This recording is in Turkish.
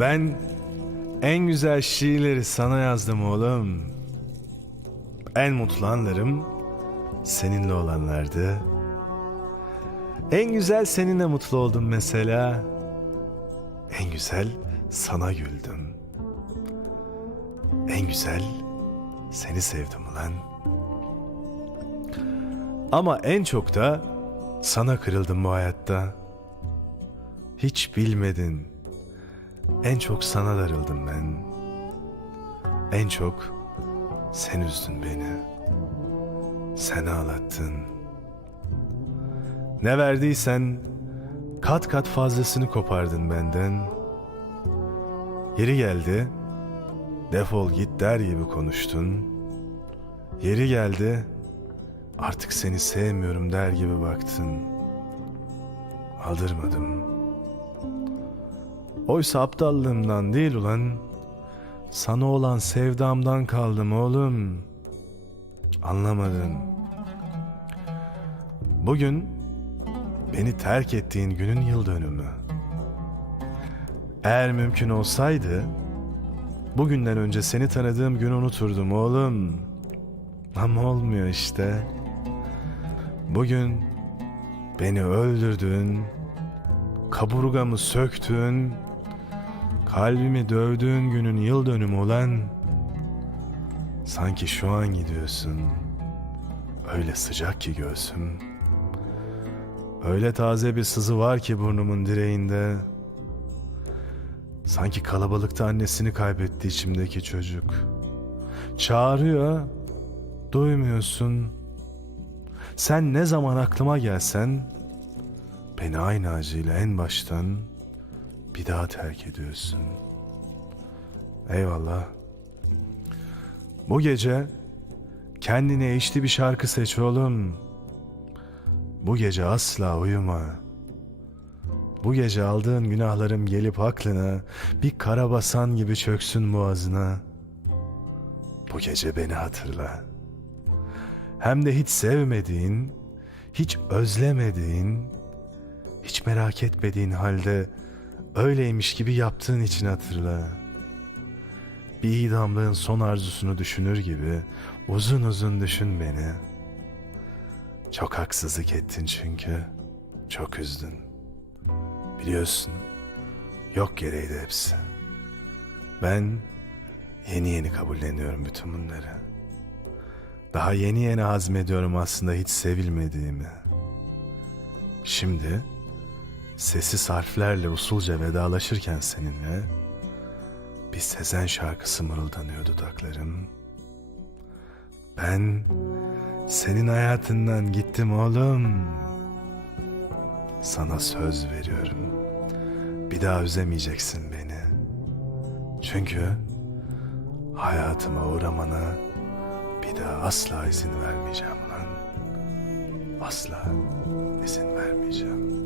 Ben en güzel şiirleri sana yazdım oğlum. En mutlu anlarım seninle olanlardı. En güzel seninle mutlu oldum mesela. En güzel sana güldüm. En güzel seni sevdim ulan. Ama en çok da sana kırıldım bu hayatta. Hiç bilmedin. En çok sana darıldım ben. En çok sen üzdün beni. Sen ağlattın. Ne verdiysen kat kat fazlasını kopardın benden. Yeri geldi, defol git der gibi konuştun. Yeri geldi, artık seni sevmiyorum der gibi baktın. Aldırmadım. Oysa aptallığımdan değil ulan, sana olan sevdamdan kaldım oğlum. Anlamadın. Bugün beni terk ettiğin günün yıl dönümü. Eğer mümkün olsaydı, bugünden önce seni tanıdığım günü unuturdum oğlum. Ama olmuyor işte. Bugün beni öldürdün, kaburgamı söktün, kalbimi dövdüğün günün yıl dönümü olan sanki şu an gidiyorsun. Öyle sıcak ki göğsüm. Öyle taze bir sızı var ki burnumun direğinde. Sanki kalabalıkta annesini kaybetti içimdeki çocuk. Çağırıyor, duymuyorsun. Sen ne zaman aklıma gelsen, beni aynı acıyla en baştan bir daha terk ediyorsun. Eyvallah. Bu gece kendine eşli bir şarkı seç oğlum. Bu gece asla uyuma. Bu gece aldığın günahlarım gelip aklına bir karabasan gibi çöksün boğazına. Bu gece beni hatırla. Hem de hiç sevmediğin, hiç özlemediğin, hiç merak etmediğin halde öyleymiş gibi yaptığın için hatırla. Bir idamlığın son arzusunu düşünür gibi uzun uzun düşün beni. Çok haksızlık ettin çünkü. Çok üzdün. Biliyorsun. Yok gereğiydi hepsi. Ben yeni yeni kabulleniyorum bütün bunları. Daha yeni yeni hazmediyorum aslında hiç sevilmediğimi. Şimdi sessiz harflerle usulca vedalaşırken seninle bir Sezen şarkısı mırıldanıyor dudaklarım. Ben senin hayatından gittim oğlum. Sana söz veriyorum. Bir daha üzemeyeceksin beni. Çünkü hayatıma uğramana bir daha asla izin vermeyeceğim lan. Asla izin vermeyeceğim.